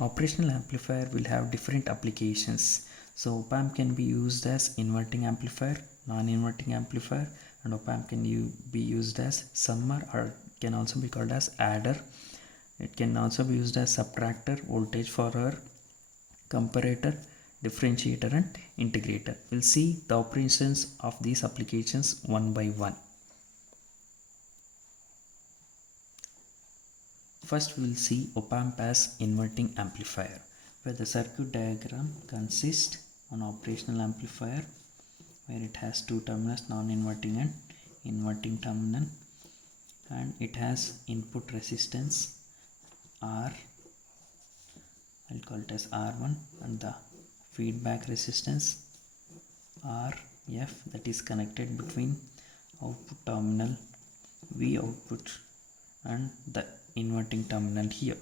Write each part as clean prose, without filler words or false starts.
Operational amplifier will have different applications. So op-amp can be used as inverting amplifier, non-inverting amplifier, and op-amp can be used as summer, or can also be called as adder. It can also be used as subtractor, voltage follower, comparator, differentiator, and integrator. We'll see the operations of these applications one by one. First we will see op-amp as inverting amplifier, where the circuit diagram consists on operational amplifier, where it has two terminals, non-inverting and inverting terminal, and it has input resistance R, I'll call it as R1, and the feedback resistance RF, that is connected between output terminal V output and the inverting terminal here.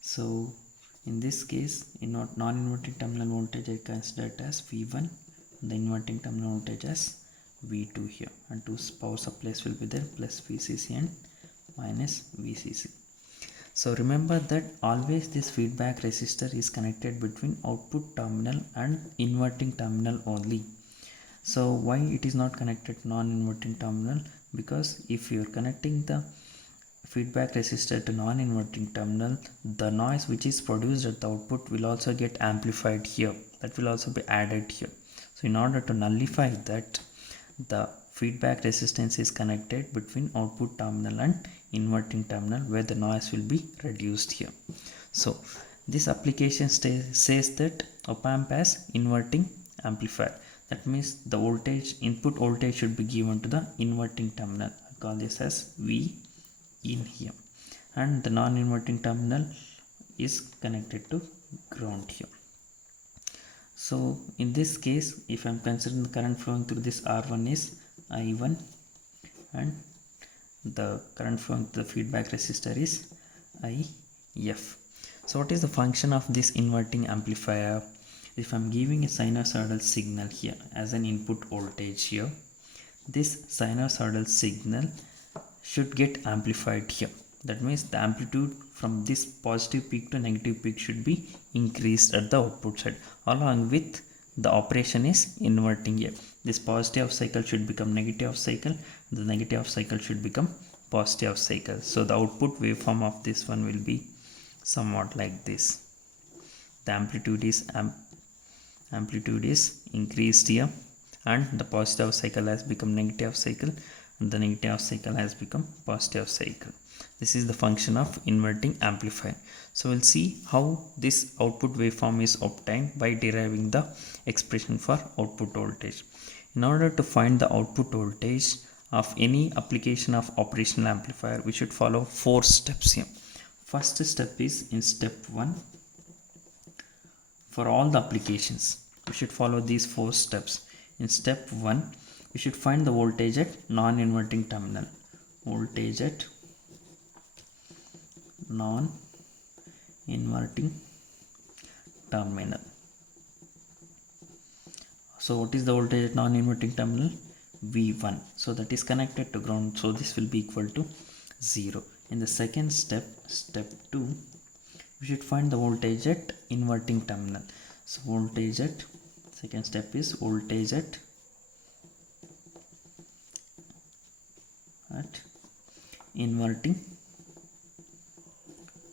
So in this case, in non-inverting terminal voltage I consider it as V1, the inverting terminal voltage as V2 here, and two power supplies will be there, plus VCC and minus VCC. So remember that always this feedback resistor is connected between output terminal and inverting terminal only. So why it is not connected to non-inverting terminal? Because if you are connecting the feedback resistor to non-inverting terminal, the noise which is produced at the output will also get amplified here, that will also be added here. So in order to nullify that, the feedback resistance is connected between output terminal and inverting terminal, where the noise will be reduced here. So this application says that op-amp as inverting amplifier. That means the voltage, input voltage, should be given to the inverting terminal. I call this as V in here, and the non-inverting terminal is connected to ground here. So in this case, if I am considering the current flowing through this R1 is I1, and the current flowing through the feedback resistor is IF. So what is the function of this inverting amplifier? If I am giving a sinusoidal signal here as an input voltage here, this sinusoidal signal should get amplified here. That means the amplitude from this positive peak to negative peak should be increased at the output side, along with the operation is inverting here. This positive cycle should become negative cycle, the negative cycle should become positive cycle. So the output waveform of this one will be somewhat like this. The amplitude is increased here, and the positive cycle has become negative cycle, and the negative cycle has become positive cycle. This is the function of inverting amplifier. So we'll see how this output waveform is obtained by deriving the expression for output voltage. In order to find the output voltage of any application of operational amplifier, we should follow 4 steps here. First step is in step 1. For all the applications, we should follow these 4 steps. In step 1, we should find the voltage at non-inverting terminal. Voltage at non-inverting terminal. So what is the voltage at non-inverting terminal? V1. So that is connected to ground. So this will be equal to 0. In the second step, step 2, we should find the voltage at inverting terminal. So voltage at, second step is voltage at inverting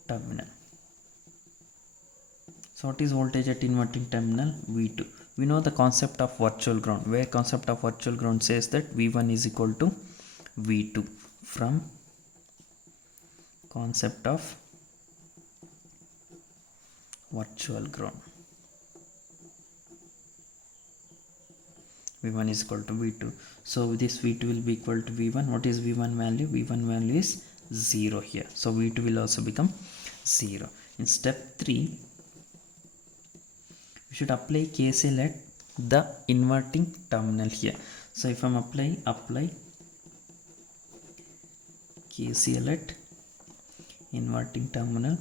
terminal. So what is voltage at inverting terminal? V2. We know the concept of virtual ground, where concept of virtual ground says that V1 is equal to V2 from concept of virtual ground. V1 is equal to V2. So this V2 will be equal to V1. What is V1 value? V1 value is 0 here. So V2 will also become 0. In step 3, we should apply KCL at the inverting terminal here. So if I am apply KCL at inverting terminal,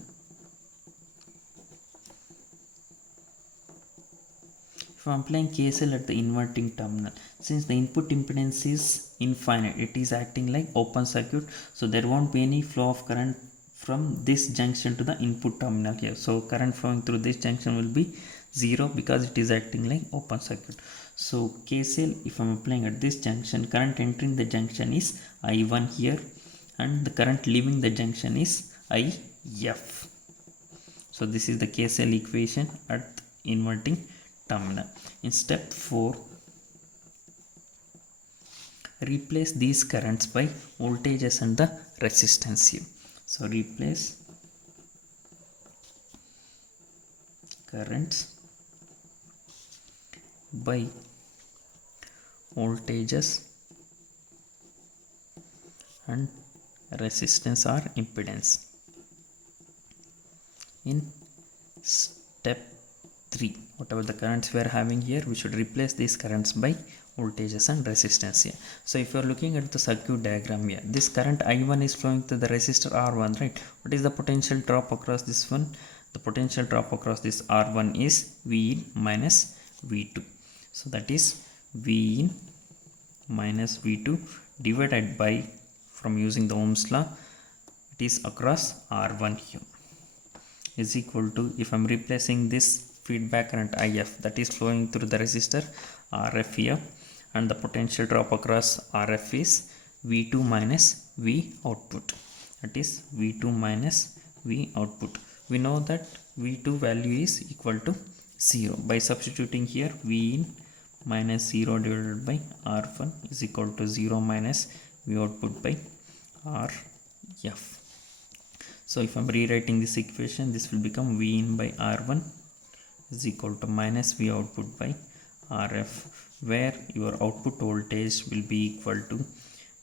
if I am applying KCL at the inverting terminal, since the input impedance is infinite, it is acting like open circuit, so there won't be any flow of current from this junction to the input terminal here. So current flowing through this junction will be 0 because it is acting like open circuit. So KCL, if I'm applying at this junction, current entering the junction is I1 here, and the current leaving the junction is IF. So this is the KCL equation at inverting terminal. In step 4, replace these currents by voltages and the resistance here. So replace currents by voltages and resistance or impedance. In step 3, whatever the currents we are having here, we should replace these currents by voltages and resistance here. So if you are looking at the circuit diagram here, this current I1 is flowing to the resistor R1, right? What is the potential drop across this one? The potential drop across this R1 is V in minus V2. So that is V in minus V2 divided by, from using the Ohm's law, it is across R1 here, is equal to, if I am replacing this feedback current IF that is flowing through the resistor RF here, and the potential drop across RF is V2 minus V output, that is V2 minus V output. We know that V2 value is equal to 0. By substituting here, V in minus 0 divided by R1 is equal to 0 minus V output by RF. So if I am rewriting this equation, this will become V in by R1 is equal to minus V output by RF, where your output voltage will be equal to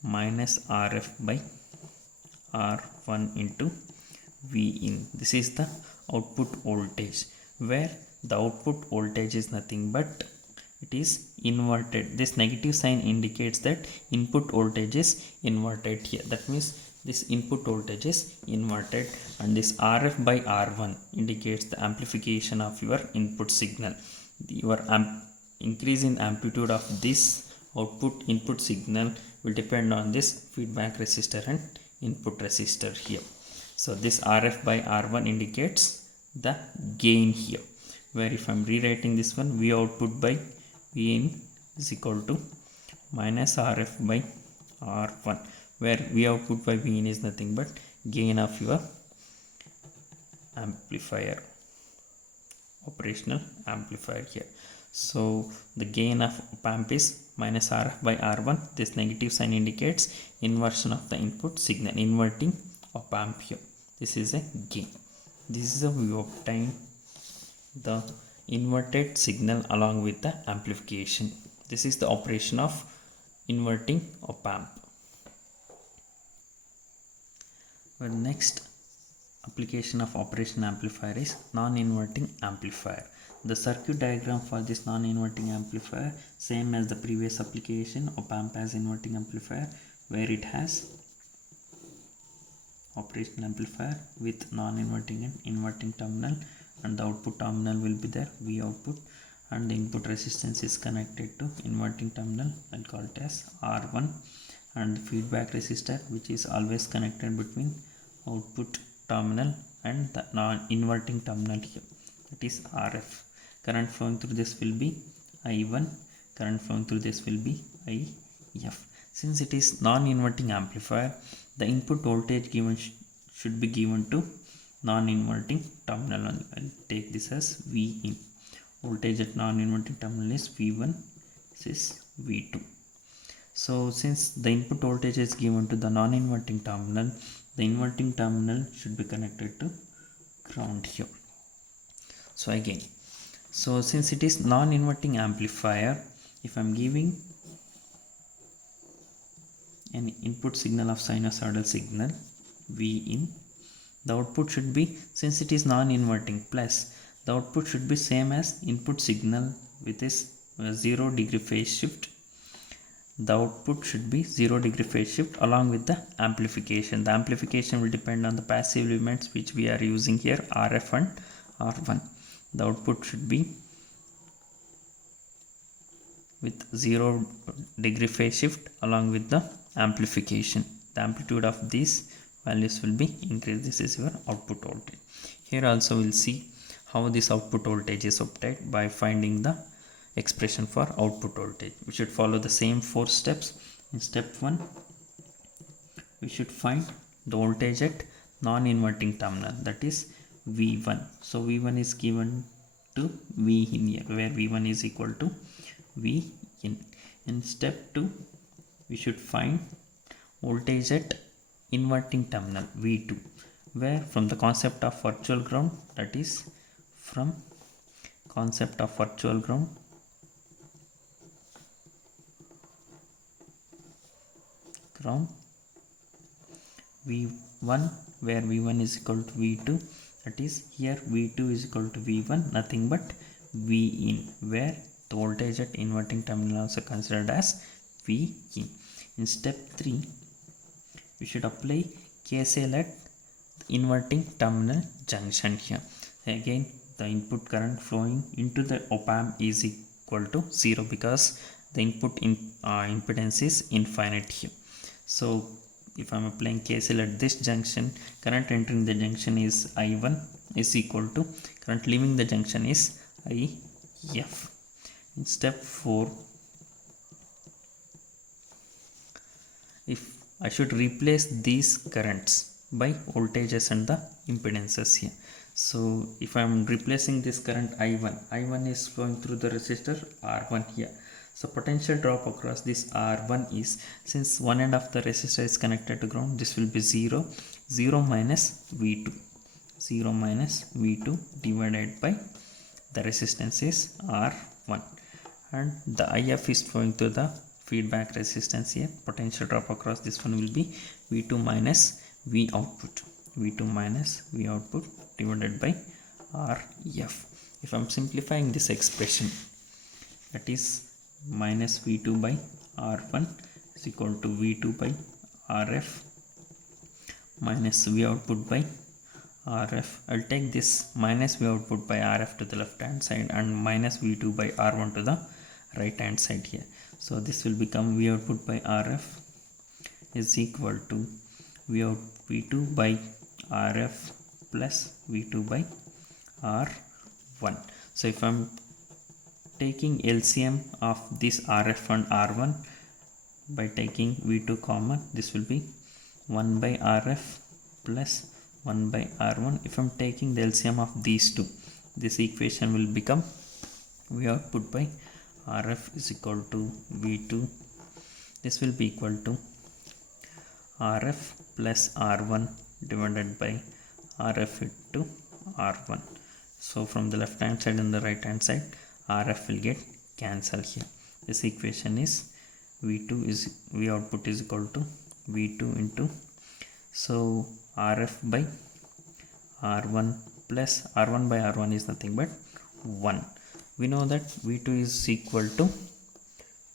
minus RF by R1 into V in. This is the output voltage, where the output voltage is nothing but it is inverted. This negative sign indicates that input voltage is inverted here. That means this input voltage is inverted, and this RF by R1 indicates the amplification of your input signal. Your increase in amplitude of this output input signal will depend on this feedback resistor and input resistor here. So this RF by R1 indicates the gain here, where if I am rewriting this one, V output by V in is equal to minus RF by R1, where V output by V in is nothing but gain of your amplifier, operational amplifier here. So the gain of op amp is minus RF by R1. This negative sign indicates inversion of the input signal, inverting op amp here. This is a gain. This is how we obtain the inverted signal along with the amplification. This is the operation of inverting op amp. The next application of operation amplifier is non-inverting amplifier. The circuit diagram for this non-inverting amplifier same as the previous application, op amp as inverting amplifier, where it has operational amplifier with non-inverting and inverting terminal, and the output terminal will be there, V output, and the input resistance is connected to inverting terminal. I'll call it as R1, and the feedback resistor which is always connected between output terminal and the non-inverting terminal here, that is RF. Current flowing through this will be I1, current flowing through this will be IF. Since it is non-inverting amplifier, the input voltage given should be given to non-inverting terminal only. I'll take this as V in. Voltage at non-inverting terminal is V1, this is V2. So since the input voltage is given to the non-inverting terminal, the inverting terminal should be connected to ground here. So again, so since it is non-inverting amplifier, if I am giving an input signal of sinusoidal signal V in, the output should be, since it is non-inverting, plus the output should be same as input signal with this 0 degree phase shift. The output should be 0 degree phase shift along with the amplification. The amplification will depend on the passive elements which we are using here, RF and R1. The output should be with 0 degree phase shift along with the amplification. The amplitude of these values will be increased. This is your output voltage. Here also we'll see how this output voltage is obtained by finding the expression for output voltage. We should follow the same 4 steps. In step 1, we should find the voltage at non-inverting terminal, that is V1. So V1 is given to V in here, where V1 is equal to V in. In step 2, we should find voltage at inverting terminal V2, where from the concept of virtual ground, that is from concept of virtual ground, V1, where V1 is equal to V2, that is here V2 is equal to V1, nothing but V in, where the voltage at inverting terminal also considered as V in. In step 3, we should apply KCL at the inverting terminal junction here. Again, the input current flowing into the op-amp is equal to 0 because the input impedance is infinite here. So if I am applying KCL at this junction, current entering the junction is I1 is equal to current leaving the junction is IF. In step 4, if I should replace these currents by voltages and the impedances here. So if I am replacing this current I1 is flowing through the resistor R1 here. So potential drop across this R1 is, since one end of the resistor is connected to ground, this will be 0 minus V2 divided by the resistance is R1, and the IF is flowing through the feedback resistance here. Potential drop across this one will be V2 minus V output divided by RF. If I am simplifying this expression, that is minus V2 by R1 is equal to V2 by RF minus V output by RF. I'll take this minus V output by RF to the left hand side and minus V2 by R1 to the right hand side here. So this will become V output by RF is equal to V2 by RF plus V2 by R1. So if I'm taking LCM of this RF and R1 by taking V2 common, this will be 1 by RF plus 1 by R1. If I'm taking the LCM of these two, this equation will become V output by RF is equal to V2. This will be equal to RF plus R1 divided by RF into R1. So from the left hand side and the right hand side, RF will get cancelled here. This equation is V output is equal to V2 into, so RF by R1 plus R1 by R1 is nothing but 1. We know that V2 is equal to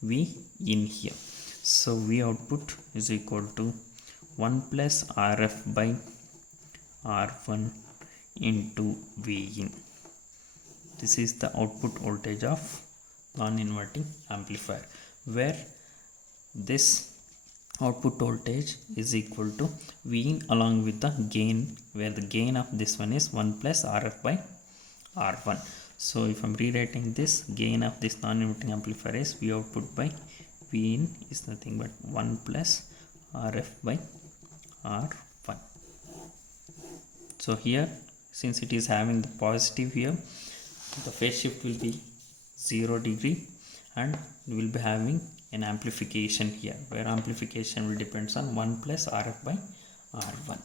V in here. So V output is equal to 1 plus RF by R1 into V in. This is the output voltage of non-inverting amplifier, where this output voltage is equal to V in along with the gain, where the gain of this one is 1 plus RF by R1. So if I'm rewriting this, gain of this non-inverting amplifier is V output by V in is nothing but 1 plus RF by R1. So here, since it is having the positive here, the phase shift will be 0 degree, and we will be having an amplification here, where amplification will depends on 1 plus RF by R1.